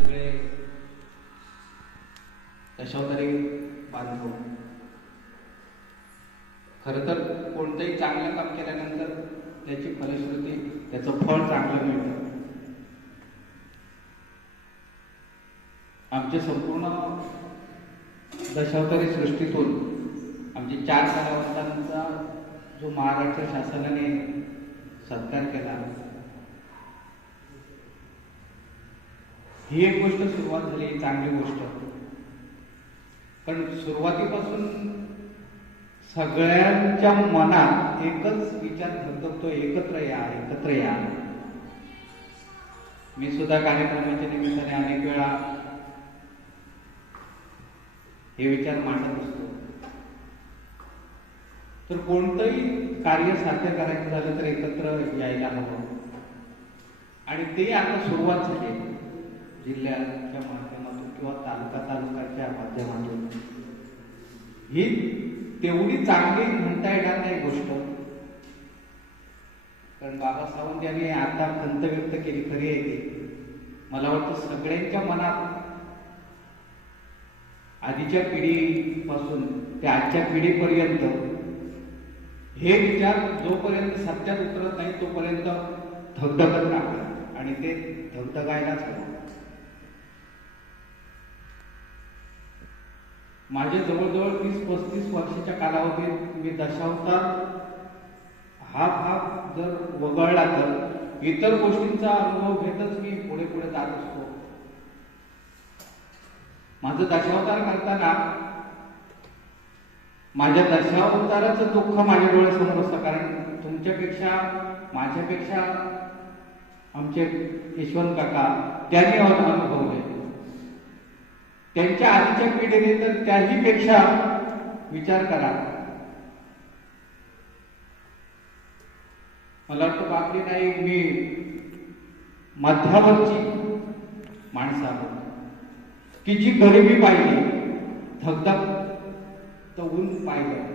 सगळे दशावतारी बांधव. खरं तर कोणतंही चांगलं काम केल्यानंतर त्याची फलश्रुती, त्याचं फळ चांगलं मिळतं. आमच्या संपूर्ण दशावतारी सृष्टीतून आमचे 4 कलावंतांचा जो महाराष्ट्र शासनाने सत्कार केला, ही एक गोष्ट सुरुवात झाली, चांगली गोष्ट. पण सुरुवातीपासून सगळ्यांच्या मनात एकच विचार धगधगतो, एकत्र या, एकत्र या. मी सुद्धा कार्यक्रमाच्या निमित्ताने अनेक वेळा हे विचार मांडत असतो. तर कोणतंही कार्य साध्य करायचं झालं तर एकत्र यायला हवं. आणि ते आता सुरुवात झाली जिल्ह्याच्या माध्यमातून किंवा तालुक्याच्या माध्यमातून. ही तेवढी चांगली म्हणता येणार नाही गोष्ट, कारण बाबा सावंत यांनी आता खंत व्यक्त केली, खरी आहे ती. मला वाटतं सगळ्यांच्या मनात आधीच्या पिढीपासून ते आजच्या पिढीपर्यंत हे विचार जोपर्यंत सत्यात उतरत नाही तोपर्यंत धगधगत राहतात आणि ते धगधगायलाच हवं. माझ्या जवळजवळ 30-35 वर्षाच्या कालावधीत मी दशावतार हा भाग जर वगळला तर इतर गोष्टींचा अनुभव घेतच मी पुढे पुढे जात असतो. माझं दशावतार करताना माझ्या दशावताराचं दुःख माझ्या डोळ्यासमोर असतं. कारण तुमच्यापेक्षा, माझ्यापेक्षा आमचे यशवंत काका त्यांनी अनुभवले. त्यांच्या आधीच्या पिढीने तर त्याही पेक्षा विचार करा. मला वाटतं बापरी नाही, मी मध्यावरची माणसं आहोत की जी गरिबी पाहिली, धगधग तर ऊन पाहिलं.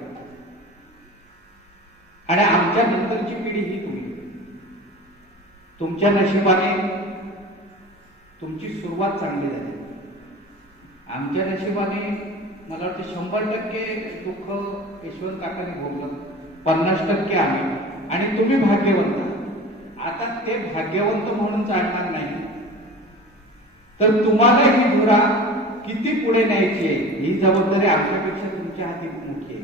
आणि आमच्या नंतरची पिढी ही तुम्ही. तुमच्या नशिबाने तुमची सुरुवात चांगली झाली. आमच्या नशिबाने मला वाटतं 100% दुःख यशवंत काकांनी भोगलं, 50% आम्ही. आणि तुम्ही भाग्यवंत. आता ते भाग्यवंत म्हणून चालणार नाही, तर तुम्हाला ही धुरा किती पुढे न्यायची आहे ही जबाबदारी आमच्यापेक्षा तुमच्या हाती मोठी आहे.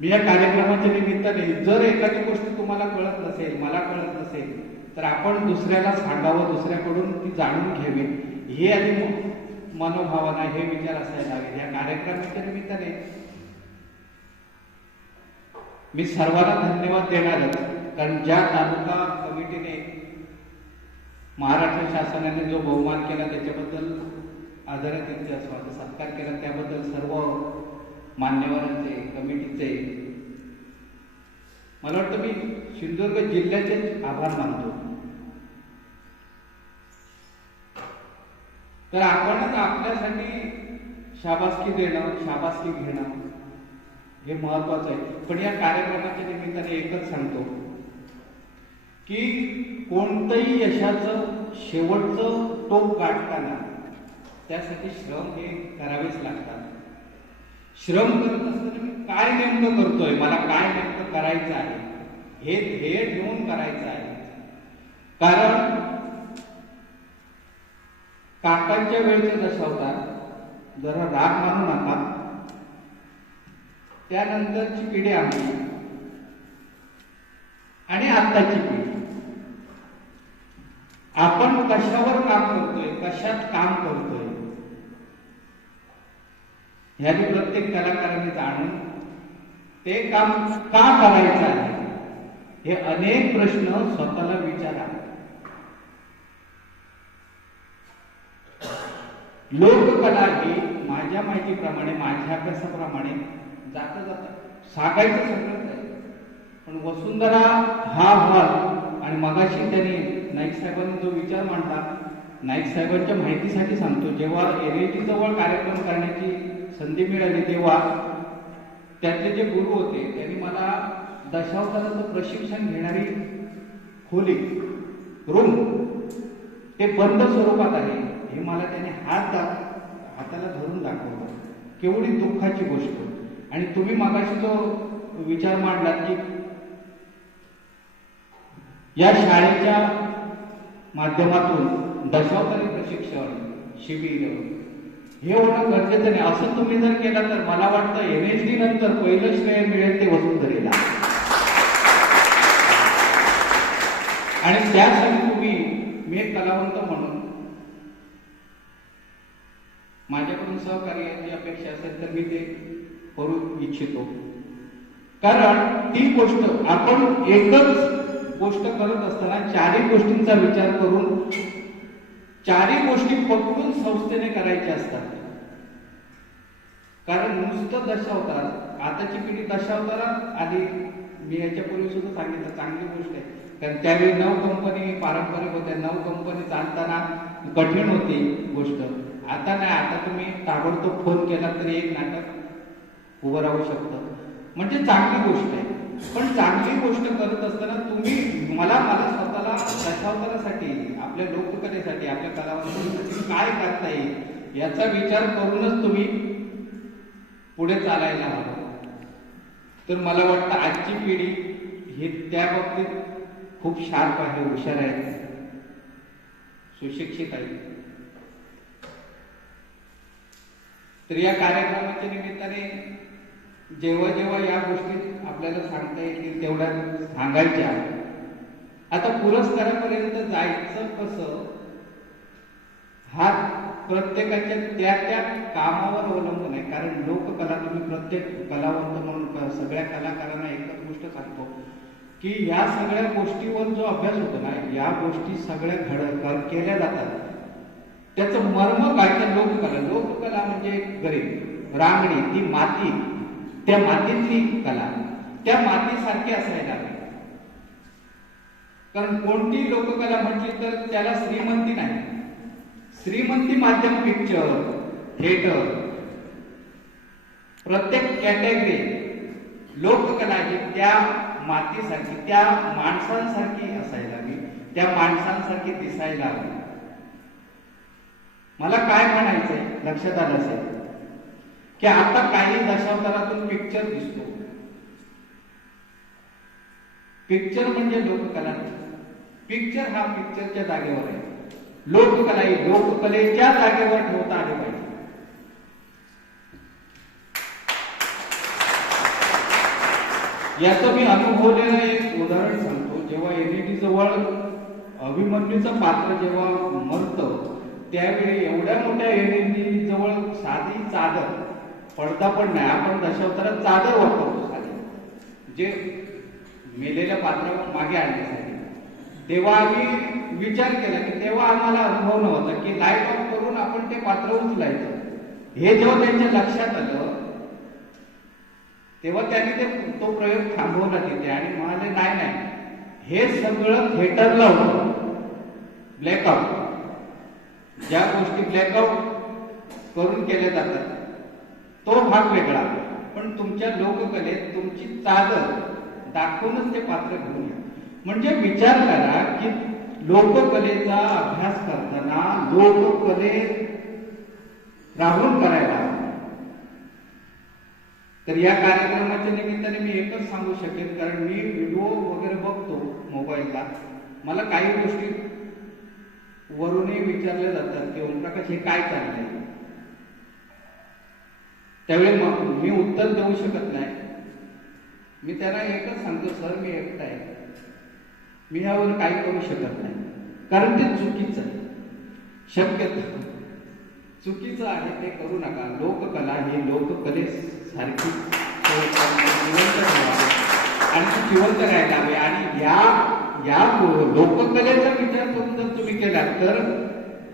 मी या कार्यक्रमाच्या निमित्ताने जर एखादी गोष्ट तुम्हाला कळत नसेल, मला कळत नसेल, तर आपण दुसऱ्याला सांगावं, दुसऱ्याकडून ती जाणून घ्यावी, हे आधी मनोभावना, हे विचार असायला हवे. या कार्यक्रमाच्या निमित्ताने मी सर्वांना धन्यवाद देणारच. कारण ज्या तालुका कमिटीने महाराष्ट्र शासनाने जो बहुमान केला त्याच्याबद्दल आदरातिथ्य सत्कार केला, त्याबद्दल सर्व मान्यवरांचे, कमिटीचे मला वाटतं मी सिंधुदुर्ग जिल्ह्याचे आभार मानतो. तर आपणच आपल्यासाठी शाबासकी देणं, शाबासकी घेणं हे महत्वाचं आहे. पण या कार्यक्रमाच्या निमित्ताने एकच सांगतो की कोणतंही यशाचं शेवटचं टोक गाठताना त्यासाठी श्रम हे करावेच लागतात. श्रम करत असताना मी काय नेमकं करतोय, मला काय नेमकं करायचं आहे, हे ध्येय ठेवून करायचं आहे. कारण काकांच्या वेळचे दशावतार, जरा राग मानू नका, त्यानंतरची पिढी आमची आणि आत्ताची पिढी, आपण कशावर काम करतोय, कशात काम करतोय, ह्याने प्रत्येक कलाकाराने जाणून ते काम का करायचं आहे हे अनेक प्रश्न स्वतःला विचारा. लोककला ही माझ्या माहितीप्रमाणे, माझ्या अभ्यासाप्रमाणे जाता सांगायचं सगळं आहे. पण वसुंधरा हा हॉल, आणि मगाशी त्यांनी नाईक साहेबांनी जो विचार मांडला, नाईक साहेबांच्या माहितीसाठी सांगतो, जेव्हा एलएटी जवळ कार्यक्रम करण्याची संधी मिळाली तेव्हा त्यातले जे गुरु होते त्यांनी मला दशावताराचं प्रशिक्षण घेणारी खोली, रूम ते बंद स्वरूपात आहे हे मला त्याने हाताला धरून दाखवलं. केवढी दुःखाची गोष्ट. आणि तुम्ही मागाशी जो विचार मांडलात की या शाळेच्या माध्यमातून दशावतारी प्रशिक्षण शिबिर हे होणं गरजेचं नाही, असं तुम्ही जर केलं तर मला वाटतं NSD नंतर पहिलं श्रेय मिळेल ते वसुंधरेला. आणि त्यासाठी तुम्ही, मी एक कलावंत म्हणून माझ्याकडून सहकार्याची अपेक्षा असेल तर मी ते करू इच्छितो. कारण ती गोष्ट आपण एकच गोष्ट करत असताना चारही गोष्टींचा विचार करून चारही गोष्टी पकडून संस्थेने करायच्या असतात. कारण नुसतं दशावतार, आताची पिढी दशावतारात आली. मी याच्यापूर्वी सुद्धा सांगितलं, चांगली गोष्ट आहे. कारण त्यावेळी 9 कंपनी पारंपरिक होत्या, 9 कंपनी चालताना कठीण होती गोष्ट. आता नाही, आता तुम्ही ताबडतोब फोन केला तरी एक नाटक उभं राहू शकतं. म्हणजे चांगली गोष्ट आहे. पण चांगली गोष्ट करत असताना तुम्ही मला स्वतःला दशावतारासाठी, आपल्या लोककलेसाठी, आपल्या कलावंतांसाठी काय करता येईल याचा विचार करूनच तुम्ही पुढे चालायला हवं. तर मला वाटतं आजची पिढी ही त्या बाबतीत खूप शार्प आहे, हुशार आहे, सुशिक्षित आहे. तर या कार्यक्रमाच्या निमित्ताने जेव्हा जेव्हा या गोष्टी आपल्याला सांगता येतील तेवढ्या सांगायच्या. आता पुरस्कारापर्यंत जायचं कसं हा प्रत्येकाच्या त्या कामावर अवलंबून आहे. कारण लोककला, तुम्ही प्रत्येक कलावंत म्हणून सगळ्या कलाकारांना एकच गोष्ट सांगतो की या सगळ्या गोष्टीवर जो अभ्यास होतो ना, या गोष्टी सगळ्या केल्या जातात. त्याचं मर्म काय तर लोककला म्हणजे गरीब रांगणी, ती माती, त्या मातीतली कला त्या मातीसारखी असायला हवी. कारण कोणती लोककला म्हटली तर त्याला श्रीमंती नाही. श्रीमंती माध्यम पिक्चर, थिएटर, प्रत्येक कॅटेगरी लोककला ही त्या मातीसारखी, त्या माणसांसारखी असायला हवी, त्या माणसांसारखी दिसायला हवी. मला काय म्हणायचंय लक्षात आलं असेल की आता काही दशावतारातून पिक्चर दिसतो. पिक्चर म्हणजे लोककला. पिक्चर हा पिक्चरच्या जागेवर आहे. लोककला ही लोककलेच्या जागेवर ठेवता आली पाहिजे. याचं मी अनुभवलेलं एक उदाहरण सांगतो. जेव्हा NSD जवळ अभिमन्यूचं पात्र जेव्हा मरतं त्यावेळी एवढ्या मोठ्या NSD जवळ साधी चादर, पडदा पण नाही, आपण दशावतारात चादर वापरतो साधी, जे मेलेल्या पात्रावर मागे आणण्यासाठी. तेव्हा आम्ही विचार केला की तेव्हा आम्हाला अनुभव नव्हता की लाईट ऑफ करून आपण ते पात्र उचलायचं. हे जेव्हा त्यांच्या लक्षात आलं तेव्हा त्यांनी तो प्रयोग थांबवला तिथे आणि म्हणाले नाही, हे सगळं थिएटरला होतं. ब्लॅकआउट, ज्या गोष्टी ब्लॅकआउट करून केल्या जातात तो भाग वेगळा, पण तुमच्या लोककलेत तुमची चादर दाखवूनच ते पात्र घेऊन या. म्हणजे विचार करा की लोककलेचा अभ्यास करताना लोककले राहून करायला. तर या कार्यक्रमाच्या निमित्ताने मी एकच सांगू शकेन, कारण मी व्हिडिओ वगैरे बघतो मोबाईलला, मला काही गोष्टी वरूनही विचारल्या जातात की ओमप्रकाश हे काय चाललंय. त्यावेळी मी उत्तर देऊ शकत नाही. मी त्यांना एकच सांगतो, सर मी एकटा आहे, मी यावर काही करू शकत नाही, कारण ते चुकीचं आहे. शक्यतो चुकीचं आहे ते करू नका. लोककला ही लोककलेसारखी जिवंत ठेवा आणि ती जिवंत राहायला हवी. आणि या लोककलेचा विचार करून जर तुम्ही केला तर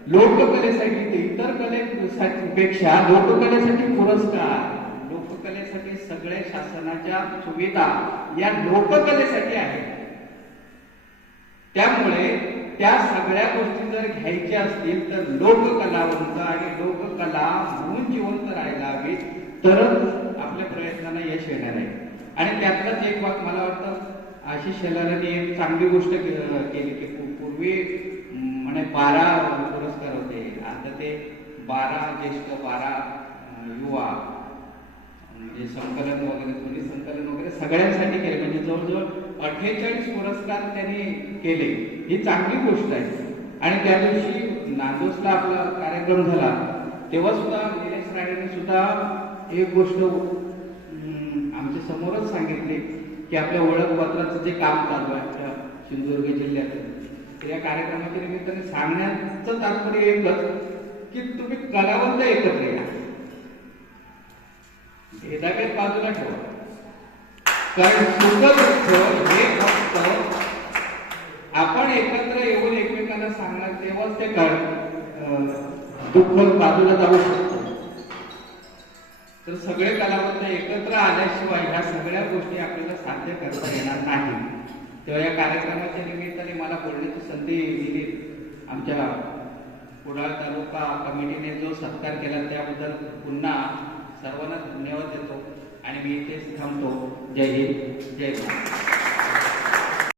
लोककलेसाठी, इतर कलेपेक्षा लोककलेसाठी पुरस्कार, लोककलेसाठी सगळ्या शासनाच्या सुविधा या लोककलेसाठी आहेत. त्यामुळे त्या सगळ्या गोष्टी जर घ्यायच्या असतील तर लोककलावंत आणि लोककला म्हणून जिवंत राहायला हवी, तरच आपल्या प्रयत्नांना यश येणार आहे. आणि त्यातलाच एक भाग मला वाटतं आशिष शेलारांनी एक चांगली गोष्ट केली की पूर्वी म्हणे 12 पुरस्कार होते, आता ते 12 ज्येष्ठ, 12 युवा, म्हणजे संकलन वगैरे, ध्वनी संकलन वगैरे सगळ्यांसाठी केले, म्हणजे जवळजवळ 48 पुरस्कार त्यांनी केले. ही चांगली गोष्ट आहे. आणि त्या दिवशी नांदोसला आपला कार्यक्रम झाला तेव्हा सुद्धा निलेश राणेंनी सुद्धा एक गोष्ट आमच्या समोरच सांगितली की आपल्या ओळखपत्राचं जे काम चालू आहे आपल्या सिंधुदुर्ग जिल्ह्यात, या कार्यक्रमाच्या निमित्ताने सांगण्याचं तात्पर्य एकच की तुम्ही कलावंत एकत्र या, भेदाभेद बाजूला ठेवा. कारण सुख हे फक्त आपण एकत्र येऊन एकमेकांना सांगणार तेव्हाच ते दुःख बाजूला जाऊ शकतो. तर सगळे कलावंत एकत्र आल्याशिवाय ह्या सगळ्या गोष्टी आपल्याला साध्य करता येणार नाही. तेव्हा या कार्यक्रमाच्या निमित्ताने मला बोलण्याची संधी दिली. आमच्या कुडाळ तालुका कमिटीने जो सत्कार केला त्याबद्दल पुन्हा सर्वांना धन्यवाद देतो आणि मी इथेच थांबतो. जय हिंद, जय भारत.